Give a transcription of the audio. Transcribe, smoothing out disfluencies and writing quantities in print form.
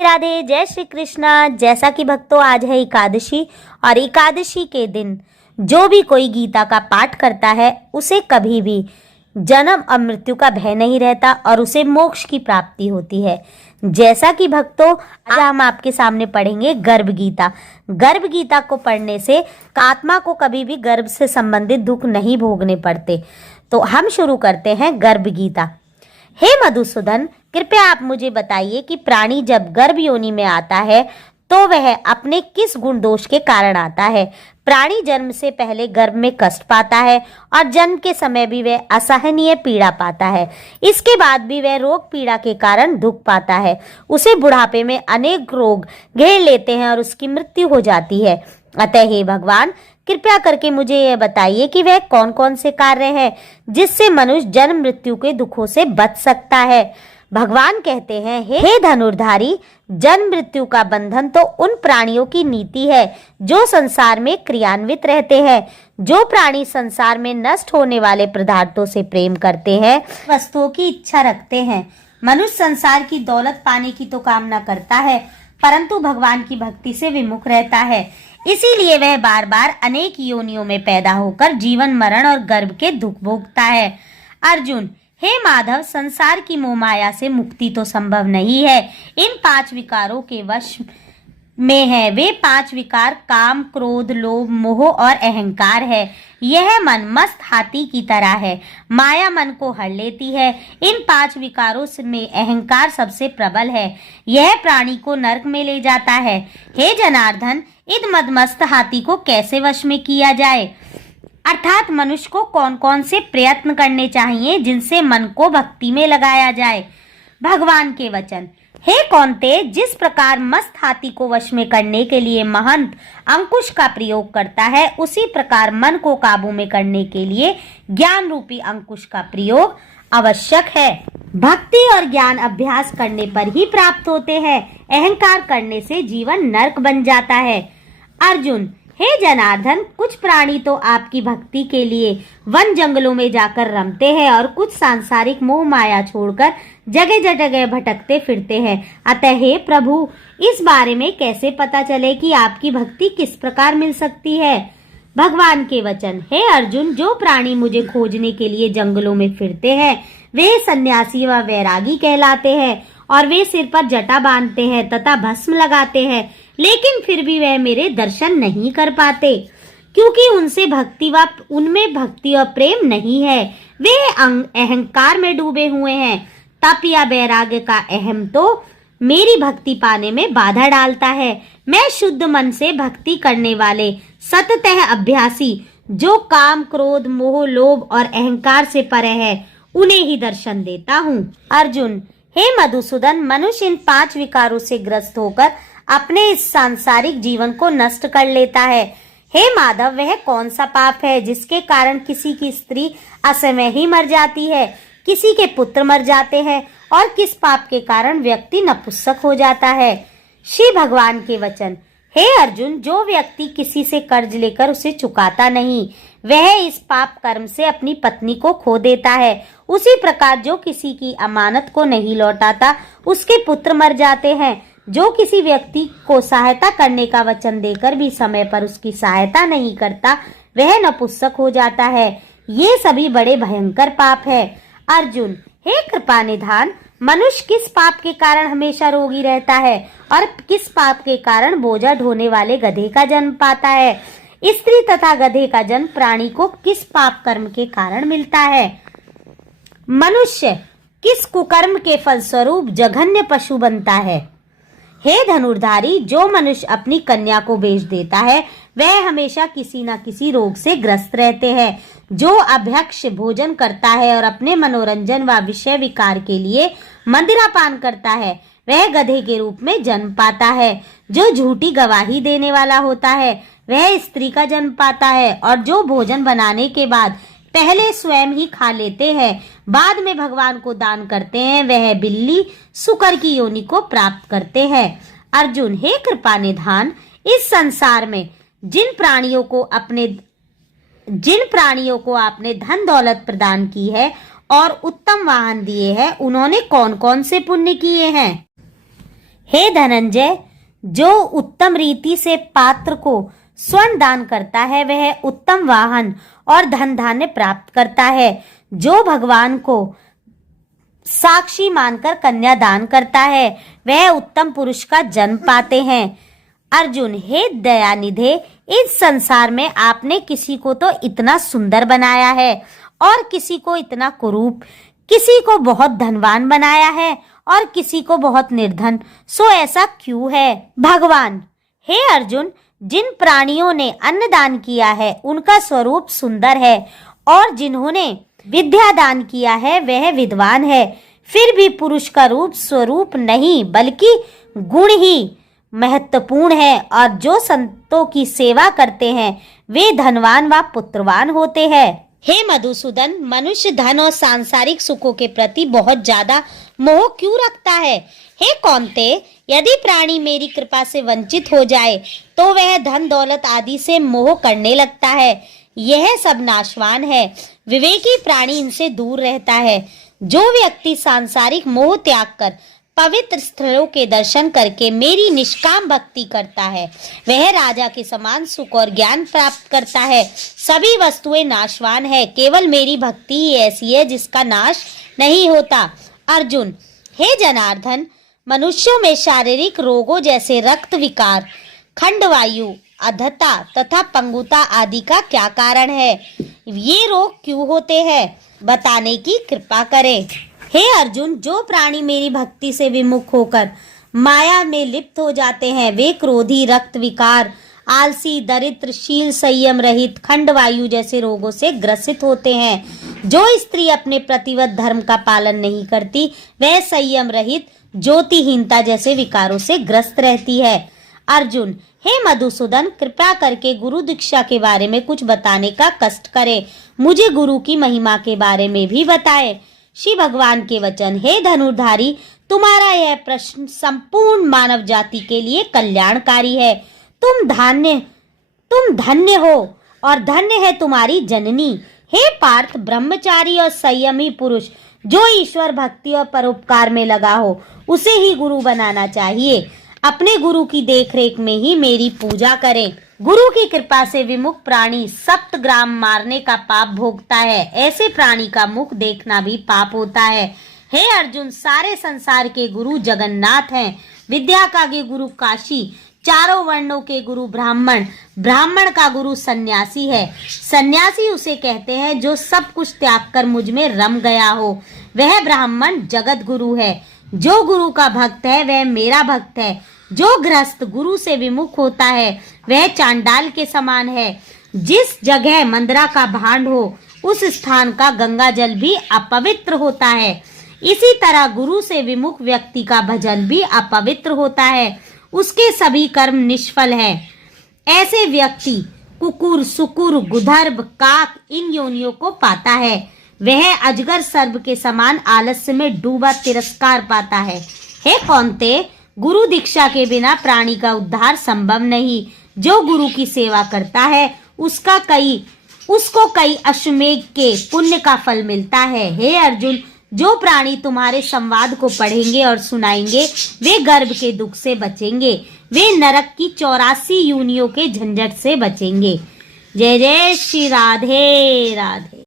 राधे, जय श्री कृष्णा। जैसा कि भक्तों, आज है एकादशी और एकादशी के दिन जो भी कोई गीता का पाठ करता है उसे कभी भी जन्म और मृत्यु का भय नहीं रहता और उसे मोक्ष की प्राप्ति होती है। जैसा कि भक्तों, आज हम आपके सामने पढ़ेंगे गर्भ गीता। गर्भ गीता को पढ़ने से आत्मा को कभी भी गर्भ से संबंधित दुख नहीं भोगने पड़ते। तो हम शुरू करते हैं गर्भ गीता। हे मधुसूदन, कृपया आप मुझे बताइए कि प्राणी जब गर्भ योनि में आता है तो वह अपने किस गुण दोष के कारण आता है। प्राणी जन्म से पहले गर्भ में कष्ट पाता है और जन्म के समय भी वह असहनीय पीड़ा पाता है। इसके बाद भी वह रोग पीड़ा के कारण दुख पाता है। उसे बुढ़ापे में अनेक रोग घेर लेते हैं और उसकी मृत्यु हो जाती है। अतः हे भगवान, कृपया करके मुझे यह बताइए कि वह कौन कौन से कार्य हैं जिससे मनुष्य जन्म मृत्यु के दुखों से बच सकता है। भगवान कहते हैं, हे धनुर्धारी, जन्म मृत्यु का बंधन तो उन प्राणियों की नीति है जो संसार में क्रियान्वित रहते हैं। जो प्राणी संसार में नष्ट होने वाले पदार्थों से प्रेम करते हैं, वस्तुओं की इच्छा रखते हैं। मनुष्य संसार की दौलत पाने की तो कामना करता है, परंतु भगवान की भक्ति से विमुख रहता है। इसीलिए वह बार बार अनेक योनियों में पैदा होकर जीवन मरण और गर्भ के दुख भोगता है। अर्जुन, हे माधव, संसार की मोह माया से मुक्ति तो संभव नहीं है। इन 5 विकारों के वश में है। वे 5 विकार काम, क्रोध, लोभ, मोह और अहंकार है। यह मन मस्त हाथी की तरह है, माया मन को हर लेती है। इन 5 विकारों में अहंकार सबसे प्रबल है। यह प्राणी को नरक में ले जाता है। हे जनार्दन, इस मदमस्त हाथी को कैसे वश में किया जाए? अर्थात मनुष्य को कौन कौन से प्रयत्न करने चाहिए जिनसे मन को भक्ति में लगाया जाए? भगवान के वचन। हे कौन्तेय, जिस प्रकार मस्त हाथी को वश में करने के लिए महंत अंकुश का प्रयोग करता है, उसी प्रकार मन को काबू में करने के लिए ज्ञान रूपी अंकुश का प्रयोग आवश्यक है। भक्ति और ज्ञान अभ्यास करने पर ही प्राप्त होते हैं। अहंकार करने से जीवन नरक बन जाता है। अर्जुन, हे जनार्दन, कुछ प्राणी तो आपकी भक्ति के लिए वन जंगलों में जाकर रमते हैं और कुछ सांसारिक मोह माया छोड़कर जगह जगह भटकते फिरते हैं। अतः हे प्रभु, इस बारे में कैसे पता चले कि आपकी भक्ति किस प्रकार मिल सकती है? भगवान के वचन। हे अर्जुन, जो प्राणी मुझे खोजने के लिए जंगलों में फिरते हैं वे सन्यासी व वैरागी कहलाते हैं और वे सिर पर जटा बांधते हैं तथा भस्म लगाते हैं, लेकिन फिर भी वह मेरे दर्शन नहीं कर पाते, क्योंकि उनमें भक्ति और प्रेम नहीं है। वे अहंकार में डूबे हुए हैं। तप या वैराग्य का अहम तो मेरी भक्ति पाने में बाधा डालता है। मैं शुद्ध मन से भक्ति करने वाले सततः अभ्यासी, जो काम, क्रोध, मोह, लोभ और अहंकार से परे है, उन्हें ही दर्शन देता हूँ। अर्जुन, हे मधुसूदन, मनुष्य इन 5 विकारों से ग्रस्त होकर अपने इस सांसारिक जीवन को नष्ट कर लेता है। हे माधव, वह कौन सा पाप है जिसके कारण किसी की स्त्री असमय ही मर जाती है, किसी के पुत्र मर जाते हैं और किस पाप के कारण व्यक्ति नपुंसक हो जाता है? श्री भगवान के वचन। हे अर्जुन, जो व्यक्ति किसी से कर्ज लेकर उसे चुकाता नहीं, वह इस पाप कर्म से अपनी पत्नी को खो देता है। उसी प्रकार जो किसी की अमानत को नहीं लौटाता, उसके पुत्र मर जाते हैं। जो किसी व्यक्ति को सहायता करने का वचन देकर भी समय पर उसकी सहायता नहीं करता, वह नपुंसक हो जाता है। ये सभी बड़े भयंकर पाप है। अर्जुन, हे कृपा निधान, मनुष्य किस पाप के कारण हमेशा रोगी रहता है और किस पाप के कारण बोझा ढोने वाले गधे का जन्म पाता है? स्त्री तथा गधे का जन्म प्राणी को किस पाप कर्म के कारण मिलता है? मनुष्य किस कुकर्म के फलस्वरूप जघन्य पशु बनता है? हे धनुर्धारी, जो मनुष्य अपनी कन्या को बेच देता है वह हमेशा किसी न किसी रोग से ग्रस्त रहते हैं। जो अभ्यक्ष भोजन करता है और अपने मनोरंजन व विषय विकार के लिए मदिरा पान करता है, वह गधे के रूप में जन्म पाता है। जो झूठी गवाही देने वाला होता है वह स्त्री का जन्म पाता है, और जो भोजन बनाने के बाद पहले स्वयं ही खा लेते हैं, बाद में भगवान को दान करते हैं, वह बिल्ली सुकर की योनि को प्राप्त करते हैं। अर्जुन, हे कृपा निधान, इस संसार में जिन प्राणियों को आपने धन दौलत प्रदान की है और उत्तम वाहन दिए हैं, उन्होंने कौन कौन से पुण्य किए हैं? हे धनंजय, जो उत्तम रीति से पात्र को स्वर्ण दान करता है वह उत्तम वाहन और धन धान्य प्राप्त करता है। जो भगवान को साक्षी मानकर कन्या दान करता है वह उत्तम पुरुष का जन्म पाते हैं। अर्जुन, हे दयानिधे, इस संसार में आपने किसी को तो इतना सुंदर बनाया है और किसी को इतना कुरूप, किसी को बहुत धनवान बनाया है और किसी को बहुत निर्धन, सो ऐसा क्यों है? भगवान, हे अर्जुन, जिन प्राणियों ने अन्न दान किया है उनका स्वरूप सुंदर है और जिन्होंने विद्या दान किया है वह विद्वान है। फिर भी पुरुष का रूप स्वरूप नहीं बल्कि गुण ही महत्वपूर्ण है और जो संतों की सेवा करते हैं वे धनवान व पुत्रवान होते हैं। हे मधुसूदन, मनुष्य धन और सांसारिक सुखों के प्रति बहुत ज्यादा मोह क्यों रखता है? हे कौन्ते, यदि प्राणी मेरी कृपा से वंचित हो जाए तो वह धन दौलत आदि से मोह करने लगता है। यह सब नाशवान है, विवेकी प्राणी इनसे दूर रहता है। जो व्यक्ति सांसारिक मोह त्याग कर पवित्र स्थलों के दर्शन करके मेरी निष्काम भक्ति करता है वह राजा के समान सुख और ज्ञान प्राप्त करता है। सभी वस्तुएं नाशवान है, केवल मेरी भक्ति ही ऐसी है जिसका नाश नहीं होता। अर्जुन, हे जनार्दन, मनुष्यों में शारीरिक रोगों जैसे रक्त विकार, खंडवायु, अधता तथा पंगुता आदि का क्या कारण है? ये रोग क्यों होते हैं? बताने की कृपा करें। हे अर्जुन, जो प्राणी मेरी भक्ति से विमुख होकर माया में लिप्त हो जाते हैं वे क्रोधी, रक्त विकार, आलसी, दरिद्र, शील संयम रहित, खंडवायु जैसे रोगों से ग्रसित होते हैं। जो स्त्री अपने प्रतिवत धर्म का पालन नहीं करती वह संयम रहित, ज्योतिहीनता जैसे विकारों से ग्रस्त रहती है। अर्जुन, हे मधुसूदन, कृपा करके गुरु दीक्षा के बारे में कुछ बताने का कष्ट करें। मुझे गुरु की महिमा के बारे में भी बताएं। श्री भगवान के वचन, हे धनुर्धारी, तुम्हारा यह प्रश्न संपूर्ण मानव जाति के लिए कल्याणकारी है। तुम धन्य हो और धन्य है तुम्हारी जननी। हे पार्थ, ब्रह्मचारी और संयमी पुरुष जो ईश्वर भक्ति और परोपकार में लगा हो उसे ही गुरु बनाना चाहिए। अपने गुरु की देखरेख में ही मेरी पूजा करें। गुरु की कृपा से विमुख प्राणी 7 ग्राम मारने का पाप भोगता है। ऐसे प्राणी का मुख देखना भी पाप होता है। हे अर्जुन, सारे संसार के गुरु जगन्नाथ हैं। विद्या का गुरु काशी, चारों वर्णों के गुरु ब्राह्मण, ब्राह्मण का गुरु सन्यासी है। सन्यासी उसे कहते हैं जो सब कुछ त्याग कर मुझ में रम गया हो। वह ब्राह्मण जगत गुरु है। जो गुरु का भक्त है वह मेरा भक्त है। जो गृहस्थ गुरु से विमुख होता है वह चांडाल के समान है। जिस जगह मंदरा का भांड हो उस स्थान का गंगा जल भी अपवित्र होता है। इसी तरह गुरु से विमुख व्यक्ति का भजन भी अपवित्र होता है, उसके सभी कर्म निष्फल हैं। ऐसे व्यक्ति कुकुर, सुकुर, गुधर्व, काक इन योनियों को पाता है। वह अजगर सर्प के समान आलस्य में डूबा तिरस्कार पाता है। हे कौन्ते, गुरु दीक्षा के बिना प्राणी का उद्धार संभव नहीं। जो गुरु की सेवा करता है उसको कई अश्वमेघ के पुण्य का फल मिलता है। हे अर्जुन, जो प्राणी तुम्हारे संवाद को पढ़ेंगे और सुनाएंगे वे गर्भ के दुख से बचेंगे। वे नरक की 84 योनियों के झंझट से बचेंगे। जय जय श्री राधे राधे।